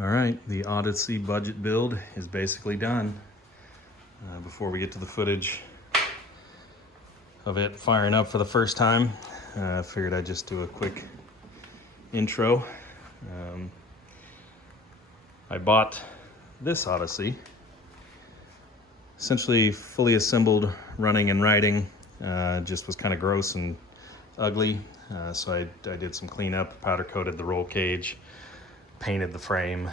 All right, the Odyssey budget build is basically done. Before we get to the footage of it firing up for the first time, I figured I'd just do a quick intro. I bought this Odyssey, essentially fully assembled, running and riding. Just was kind of gross and ugly, so I did some cleanup, powder coated the roll cage, painted the frame,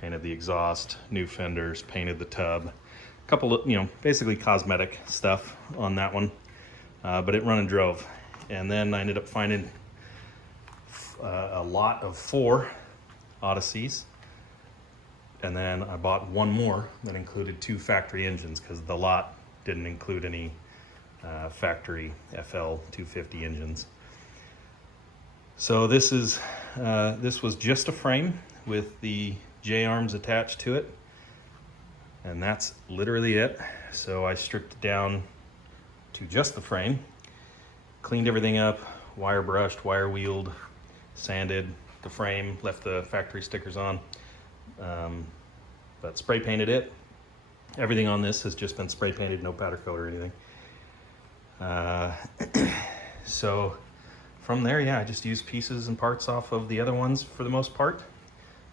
painted the exhaust, new fenders, painted the tub. A couple of, basically cosmetic stuff on that one, but it run and drove. And then I ended up finding a lot of 4 Odysseys. And then I bought one more that included 2 factory engines because the lot didn't include any factory FL 250 engines. So this was just a frame with the J-arms attached to it, and that's literally it. So I stripped it down to just the frame, cleaned everything up, wire brushed, wire wheeled, sanded the frame, left the factory stickers on, but spray painted it. Everything on this has just been spray painted, no powder coat or anything. So from there, I just used pieces and parts off of the other ones for the most part.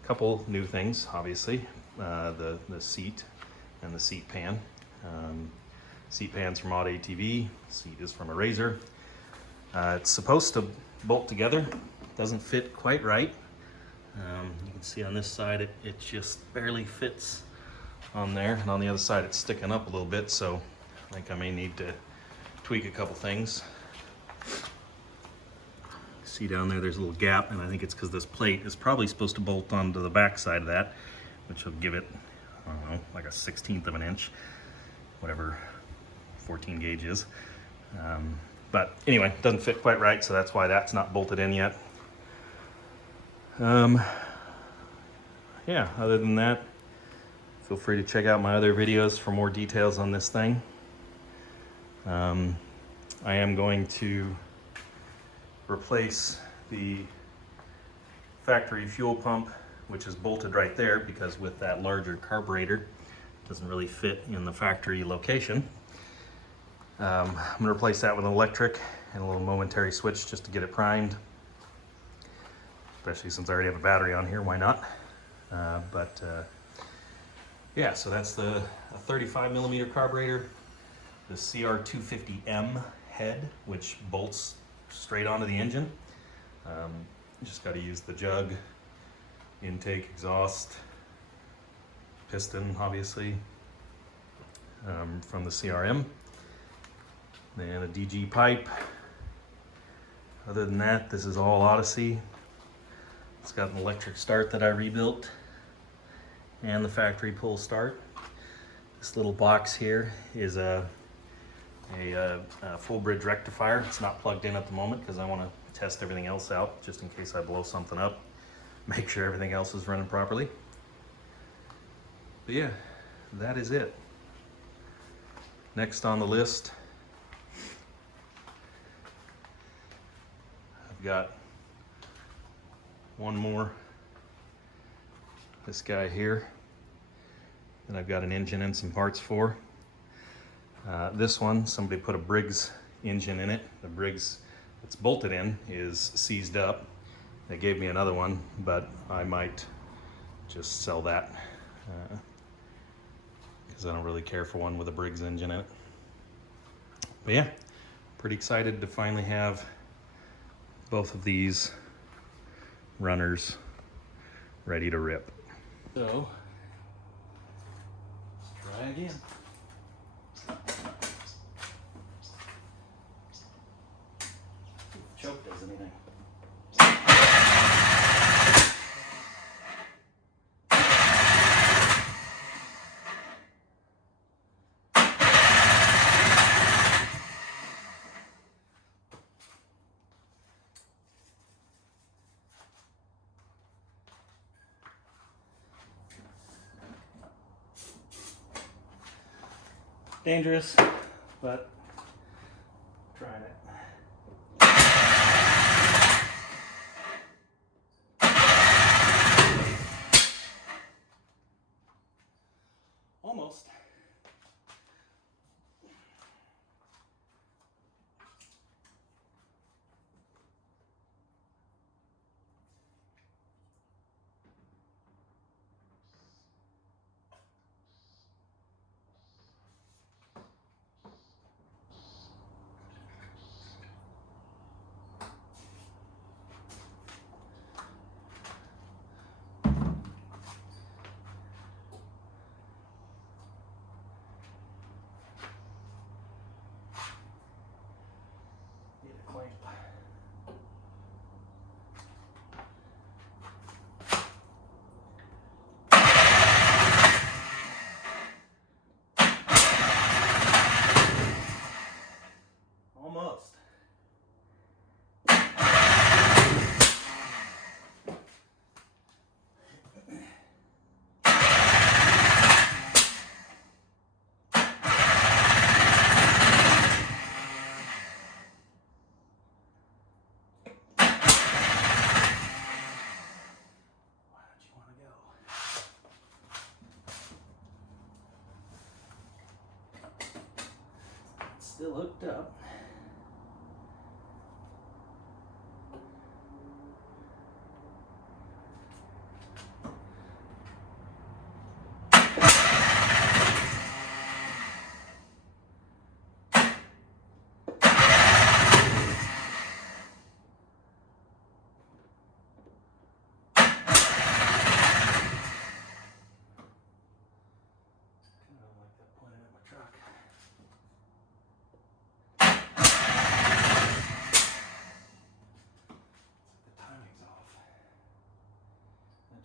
A couple new things, obviously. The seat and the seat pan. Seat pan's from Odd ATV, seat is from a Razor. It's supposed to bolt together, doesn't fit quite right. You can see on this side it just barely fits on there, and on the other side it's sticking up a little bit, so I think I may need to tweak a couple things. See down there's a little gap, and I think it's because this plate is probably supposed to bolt onto the back side of that, which will give it, I don't know, like a 1/16 of an inch, whatever 14 gauge is. But anyway, it doesn't fit quite right, so that's why that's not bolted in yet. Yeah, other than that, feel free to check out my other videos for more details on this thing. I am going to replace the factory fuel pump, which is bolted right there because with that larger carburetor, it doesn't really fit in the factory location. I'm gonna replace that with an electric and a little momentary switch just to get it primed. Especially since I already have a battery on here, why not? Yeah, so that's a 35 millimeter carburetor, the CR250M head, which bolts straight onto the engine. Just got to use the jug, intake, exhaust, piston, obviously, from the CRM. Then a DG pipe. Other than that, this is all Odyssey. It's got an electric start that I rebuilt and the factory pull start. This little box here is a full bridge rectifier. It's not plugged in at the moment because I want to test everything else out just in case I blow something up, make sure everything else is running properly. But yeah, that is it. Next on the list, I've got one more, this guy here, that I've got an engine and some parts for. This one, somebody put a Briggs engine in it. The Briggs that's bolted in is seized up. They gave me another one, but I might just sell that because I don't really care for one with a Briggs engine in it. But yeah, pretty excited to finally have both of these runners ready to rip. So, let's try again. Choke does anything. Dangerous, but trying it. Almost. Need a clamp. Almost. Still hooked up.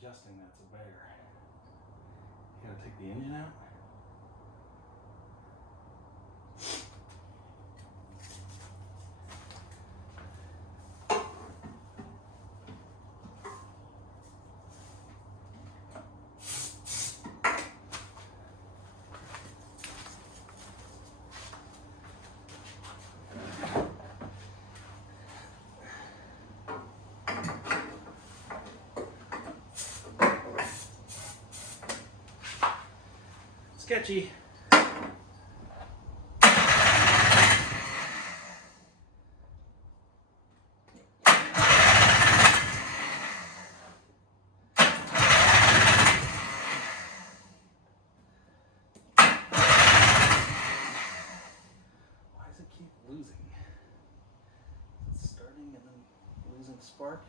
Adjusting that's a bear. You gotta take the engine out. Sketchy. Why does it keep losing? It's starting and then losing spark.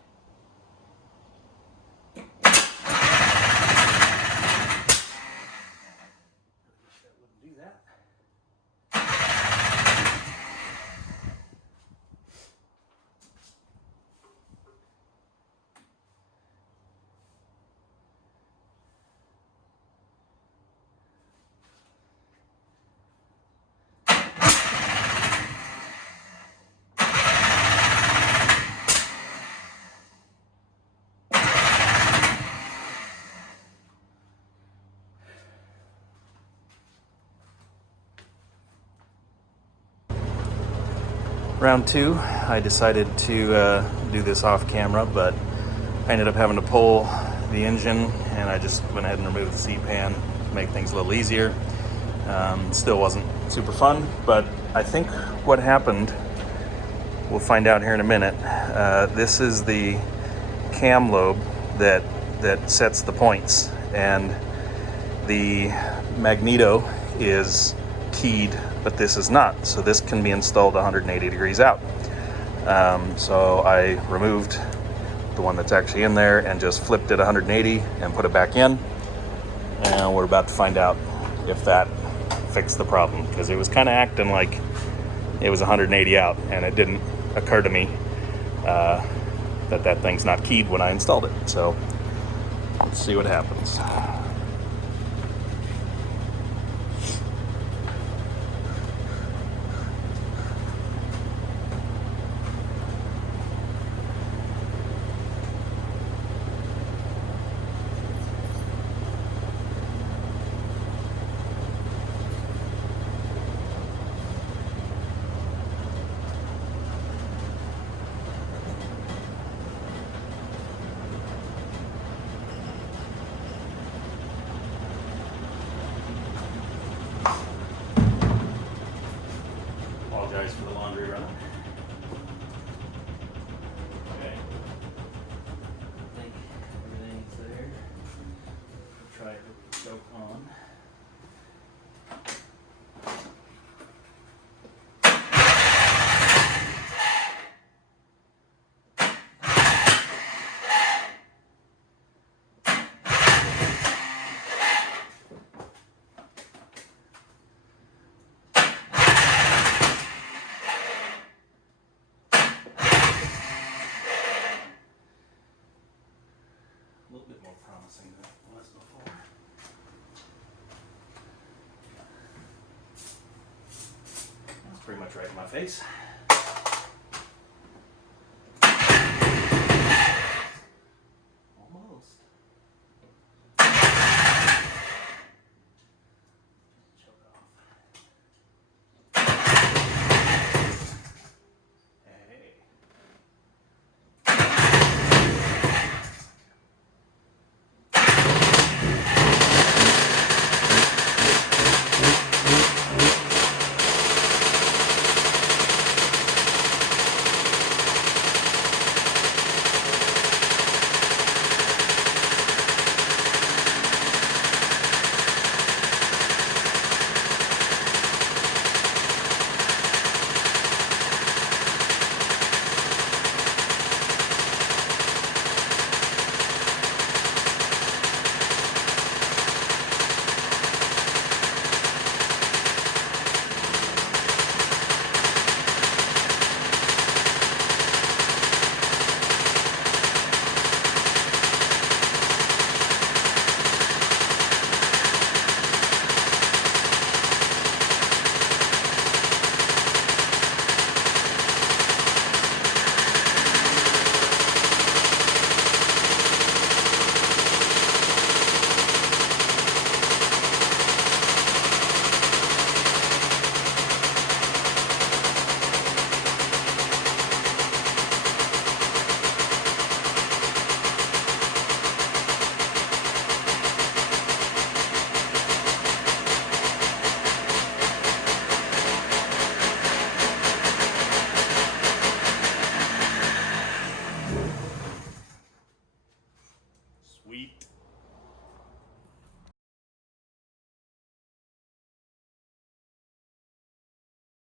Round two, I decided to do this off camera, but I ended up having to pull the engine, and I just went ahead and removed the C-pan to make things a little easier. Still wasn't super fun, but I think what happened, we'll find out here in a minute. This is the cam lobe that sets the points, and the magneto is keyed, but this is not. So this can be installed 180 degrees out. So I removed the one that's actually in there and just flipped it 180 and put it back in. And we're about to find out if that fixed the problem, because it was kind of acting like it was 180 out, and it didn't occur to me that thing's not keyed when I installed it. So let's see what happens. a little bit more promising than it was before. That's pretty much right in my face.